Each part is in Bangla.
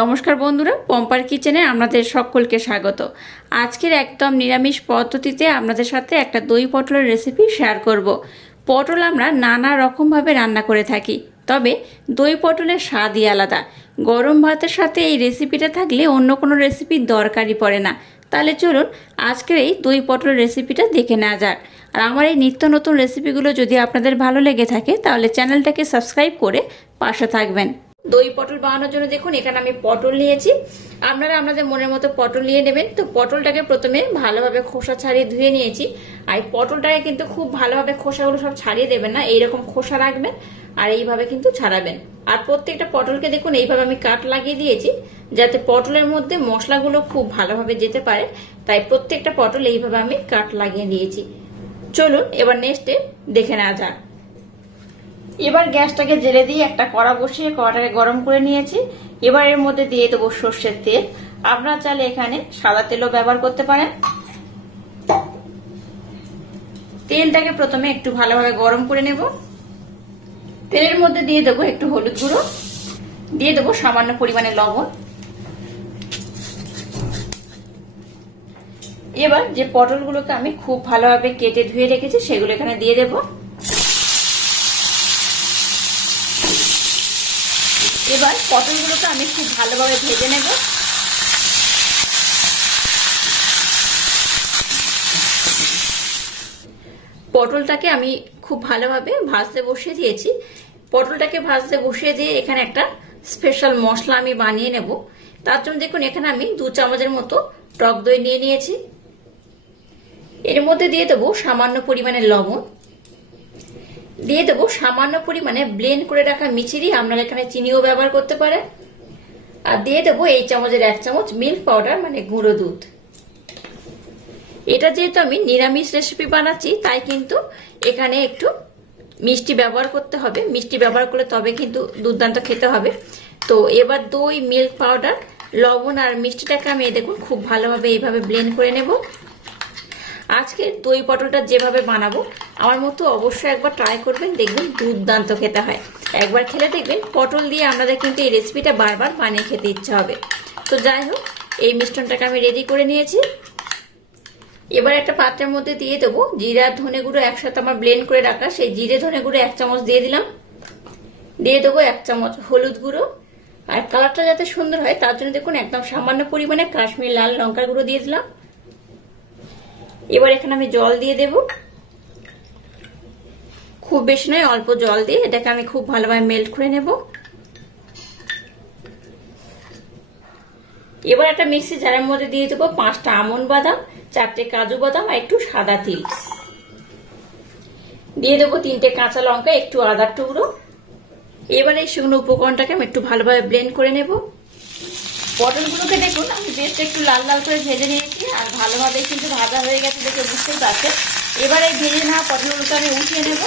নমস্কার বন্ধুরা, পম্পার কিচেনে আপনাদের সকলকে স্বাগত। আজকের একদম নিরামিষ পদ্ধতিতে আপনাদের সাথে একটা দই পটলের রেসিপি শেয়ার করব। পটল আমরা নানা রকমভাবে রান্না করে থাকি, তবে দই পটলের স্বাদই আলাদা। গরম ভাতের সাথে এই রেসিপিটা থাকলে অন্য কোনো রেসিপির দরকারই পড়ে না। তাহলে চলুন আজকের এই দই পটলের রেসিপিটা দেখে নেওয়া যাক। আর আমার এই নিত্য নতুন রেসিপিগুলো যদি আপনাদের ভালো লেগে থাকে তাহলে চ্যানেলটাকে সাবস্ক্রাইব করে পাশে থাকবেন। দই পটল বানানোর জন্য দেখুন এখানে আমি পটল নিয়েছি। আপনারা আপনাদের মনের মতো পটল নিয়ে নেবেন। তো পটলটাকে প্রথমে ভালোভাবে খোসা ছাড়িয়ে ধুয়ে নিয়েছি। আর পটলটাকে কিন্তু খুব ভালোভাবে খোসাগুলো সব ছাড়িয়ে দেবেন না, এইরকম খোসা রাখবেন আর এইভাবে কিন্তু ছাড়াবেন। আর প্রত্যেকটা পটলকে দেখুন এইভাবে আমি কাট লাগিয়ে দিয়েছি, যাতে পটলের মধ্যে মশলাগুলো খুব ভালোভাবে যেতে পারে। তাই প্রত্যেকটা পটল এইভাবে আমি কাট লাগিয়ে দিয়েছি। চলুন এবার নেক্সটে দেখে নেওয়া যাক। এবার গ্যাসটাকে জেলে দিয়ে একটা কড়া বসিয়ে কড়াটাকে গরম করে নিয়েছি। এবার এর মধ্যে দিয়ে দেবো সর্ষের তেল। আপনারা চাইলে এখানে সাদা তেলও ব্যবহার করতে পারেন। তেলটাকে প্রথমে একটু ভালোভাবে গরম করে নেব। তেলের মধ্যে দিয়ে দেবো একটু হলুদ গুঁড়ো, দিয়ে দেবো সামান্য পরিমাণে লবণ। এবার যে পটলগুলোকে আমি খুব ভালোভাবে কেটে ধুয়ে রেখেছি সেগুলো এখানে দিয়ে দেবো। এবার পটলগুলোকে আমি খুব ভালোভাবে ভেজে নেব। পটলটাকে আমি খুব ভালোভাবে ভাজতে বসিয়ে দিয়েছি। পটলটাকে ভাজতে বসিয়ে দিয়ে এখানে একটা স্পেশাল মশলা আমি বানিয়ে নেব। তার জন্য দেখুন এখানে আমি 2 চামচের মতো টক দই নিয়ে নিয়েছি। এর মধ্যে দিয়ে দেবো সামান্য পরিমাণে লবণ, দিয়ে দেবো সামান্য পরিমাণে ব্লেন্ড করে রাখা মিচিরি, আপনারা এখানে চিনিও ব্যবহার করতে পারেন। আর দিয়ে দেবো এই চামচের 1 চামচ মিল্ক পাউডার মানে গুঁড়ো দুধ। এটা যেহেতু আমি নিরামিষ রেসিপি বানাচ্ছি তাই কিন্তু এখানে একটু মিষ্টি ব্যবহার করতে হবে। মিষ্টি ব্যবহার করলে তবে কিন্তু দুর্দান্ত খেতে হবে। তো এবার দই, মিল্ক পাউডার, লবণ আর মিষ্টিটাকে আমি দেখুন খুব ভালোভাবে এইভাবে ব্লেন্ড করে নেব। আজকে দই পটলটা যেভাবে বানাবো আমার মতো অবশ্যই একবার ট্রাই করবেন, দেখবেন দুর্দান্ত খেতে হয়। একবার খেলে দেখবেন পটল দিয়ে আপনাদের কিন্তু এই রেসিপিটা বারবার বানিয়ে খেতে ইচ্ছা হবে। তো যাই হোক, এই মিশ্রণটাকে আমি রেডি করে নিয়েছি। এবার একটা পাত্রের মধ্যে দিয়ে দেবো জিরা ধনে গুঁড়ো একসাথে আমার ব্লেন্ড করে রাখা সেই জিরে ধনে গুঁড়ো 1 চামচ দিয়ে দিলাম। দিয়ে দেবো 1 চামচ হলুদ গুঁড়ো। আর কালারটা যাতে সুন্দর হয় তার জন্য দেখুন একদম সামান্য পরিমাণে কাশ্মীর লাল লঙ্কার গুঁড়ো দিয়ে দিলাম। এবার এখানে আমি জল দিয়ে দেব, খুব বেশি নয়, অল্প জল দিয়ে এটাকে আমি খুব ভালোভাবে মেল্ট করে নেব। এবার একটা মিক্সি জারের মধ্যে দিয়ে দেবো 5টা আমন্ড বাদাম, 4টে কাজু বাদাম আর একটু সাদা তিল। দিয়ে দেবো 3টে কাঁচা লঙ্কা, একটু আদার টুকরো। এবার এই শুকনো উপকরণটাকে আমি একটু ভালোভাবে ব্লেন্ড করে নেব। পটলগুলোকে দেখুন আমি বেশ একটু লাল লাল করে ভেজে নিয়েছি আর ভালোভাবে কিন্তু ভাজা হয়ে গেছে দেখে বুঝতেই পারছেন। এবার এই ভেজে নেওয়া পটলগুলোকে আমি উঠিয়ে নেব।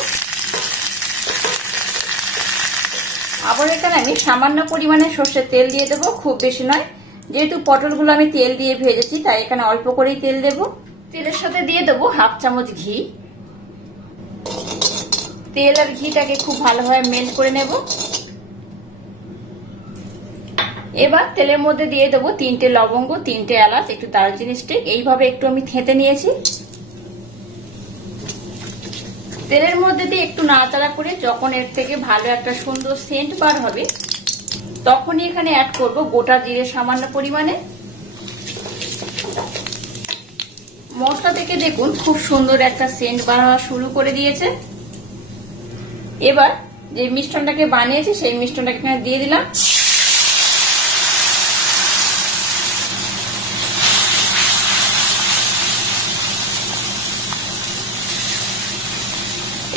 আবার এখানে আমি সামান্য পরিমাণে সর্ষের তেল দিয়ে দেবো, খুব বেশি নয়। যেহেতু পটলগুলো আমি তেল দিয়ে ভেজেছি তাই এখানে অল্প করেই তেল দেব। তেলের সাথে দিয়ে দেবো 1/2 চামচ ঘি। তেল আর ঘিটাকে খুব ভালোভাবে মেল্ট করে নেব। এবার তেলের মধ্যে দিয়ে দেবো 3টে লবঙ্গ, 3টে এলাচ, একটু দারুচিনি স্টিক, এইভাবে একটু আমি থেঁতে নিয়েছি। তেলের মধ্যে দিয়ে একটু নাড়াচাড়া করে যখন এর থেকে ভালো একটা সুন্দর সেন্ট বার হবে তখনই এখানে অ্যাড করব গোটা জিরে সামান্য পরিমাণে। মশলা থেকে দেখুন খুব সুন্দর একটা সেন্ট বার হওয়া শুরু করে দিয়েছে। এবার যে মিশ্রণটাকে বানিয়েছি সেই মিশ্রণটাকে এখানে দিয়ে দিলাম।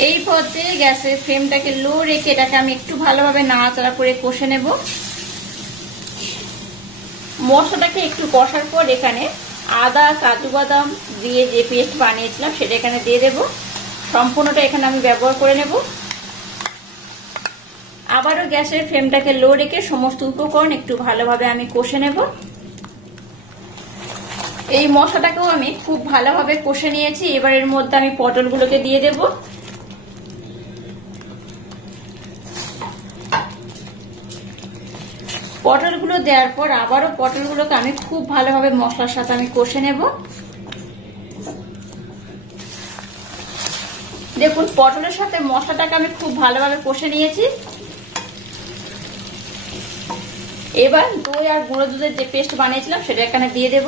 এই পর্যায়ে গ্যাসের ফ্লেমটাকে লো রেখে এটাকে আমি একটু ভালোভাবে নাড়াচাড়া করে কষে নেব। মশলাটাকে একটু কষার পর এখানে আদা কাজু বাদাম দিয়ে যে পেস্ট বানিয়েছিলাম সেটা এখানে দিয়ে দেব। সম্পূর্ণটা এখানে আমি ব্যবহার করে নেব। আবারও গ্যাসের ফ্লেমটাকে লো রেখে সমস্ত উপকরণ একটু ভালোভাবে আমি কষে নেব। এই মশলাটাকেও আমি খুব ভালোভাবে কষে নিয়েছি। এবার এর মধ্যে আমি পটলগুলোকে দিয়ে দেব। পটলগুলো পটলগুলো দেওয়ার পর আবারও পটলগুলোকে আমি খুব ভালোভাবে মশলার সাথে আমি কষে নেব। দেখুন পটলের সাথে মশলাটাকে আমি খুব ভালোভাবে কষে নিয়েছি। এবার দই আর গুঁড়ো দুধের যে পেস্ট বানিয়েছিলাম সেটা এখানে দিয়ে দেব।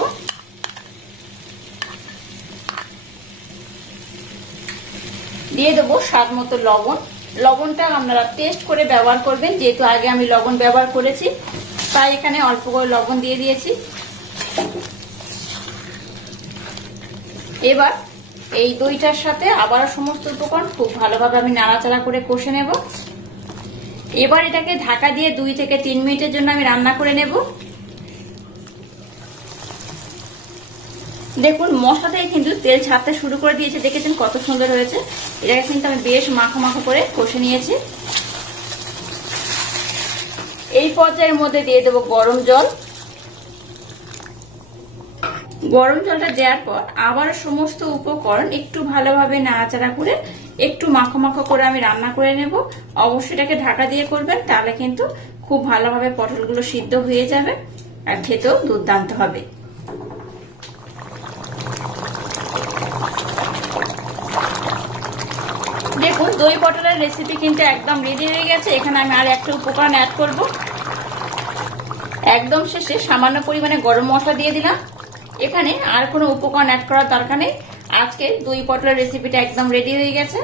দিয়ে দেবো স্বাদ মতো লবণ। লবণটা আপনারা টেস্ট করে ব্যবহার করবেন, যেহেতু আগে আমি লবণ ব্যবহার করেছি তাই এখানে অল্প করে লবণ দিয়ে দিয়েছি। এবার এই দইটার সাথে আবার সমস্ত উপকরণ খুব ভালোভাবে আমি নাড়াচাড়া করে কষে নেব। এবার এটাকে ঢাকা দিয়ে 2 থেকে 3 মিনিটের জন্য আমি রান্না করে নেব। দেখুন মশলা থেকে কিন্তু তেল ছাড়তে শুরু করে দিয়েছে, দেখেছেন কত সুন্দর হয়েছে। এটাকে কিন্তু আমি বেশ মাখো মাখো করে কষে নিয়েছি। এই পর্যায়ের মধ্যে দিয়ে দেবো গরম জল। গরম জলটা দেওয়ার পর আবার সমস্ত উপকরণ একটু ভালোভাবে নাড়াচাড়া করে একটু মাখো মাখো করে আমি রান্না করে নেব। অবশ্যই এটাকে ঢাকা দিয়ে করবেন, তাহলে কিন্তু খুব ভালোভাবে পটলগুলো সিদ্ধ হয়ে যাবে আর খেতেও দুর্দান্ত হবে। দেখুন দই পটলের রেসিপি কিন্তু একদম রেডি হয়ে গেছে। এখানে আমি আর একটা উপকরণ অ্যাড করব। একদম শেষে সামান্য পরিমাণে গরম মশলা দিয়ে দিলাম। এখানে আর কোনো উপকরণ অ্যাড করার দরকার নেই। আজকে দই পটলের রেসিপিটা একদম রেডি হয়ে গেছে।